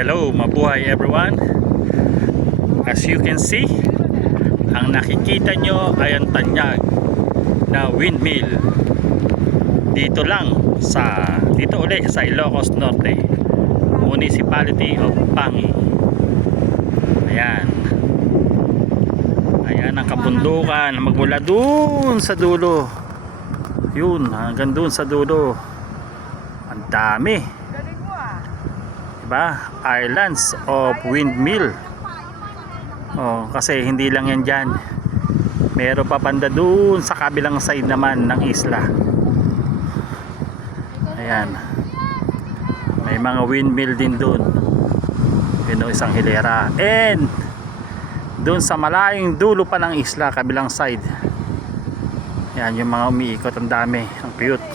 Hello, mabuhay everyone. As you can see, ang nakikita nyo ay ang tanyag na windmill. Dito ulit sa Ilocos Norte, Municipality of Bangi. Ayan. Ayan ang kabundukan magmula dun sa dulo. Yun, hanggang dun sa dulo. Ang dami. Diba? Islands of windmill. Oh, kasi hindi lang yan dyan. Meron pa banda dun sa kabilang side naman ng isla. Ayan. May mga windmill din dun. Yun o, isang hilera. And dun sa malayong dulo pa ng isla, kabilang side. Ayan yung mga umiikot. Ang dami. Ang cute.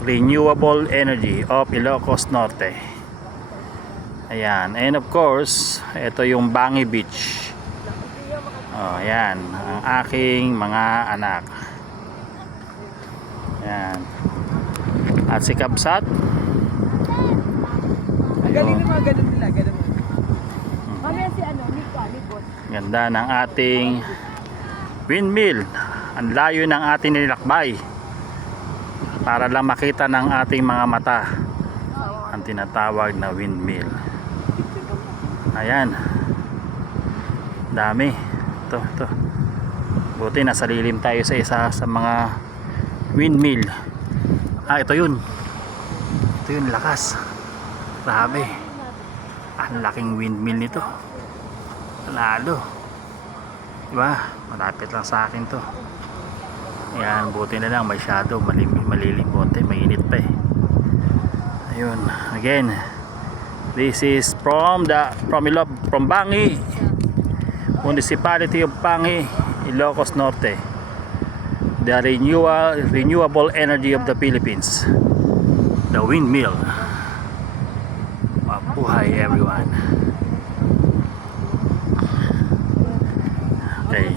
Renewable Energy of Ilocos Norte. Ayan, and of course, ito yung Bangi Beach. Oh, ayan, ang aking mga anak. Ayan. At si Kabsat. Ang galing ng mga ganun nila, ganun. Mamaya si Libot. Ganda ng ating windmill. Ang layo ng ating nilakbay para lang makita ng ating mga mata ang tinatawag na windmill. Ayan, dami. Ito. Buti nasa lilim tayo sa isa sa mga windmill. Ito yun, lakas. Grabe, ang laking windmill nito. Lalo, diba, malapit lang sa akin to. Ayan, buti na lang may shadow, malilim konti, mainit pa eh. Ayun, again, this is from Bangi, Municipality of Bangi, Ilocos Norte, the renewable energy of the Philippines, the windmill. Mabuhay everyone. Okay.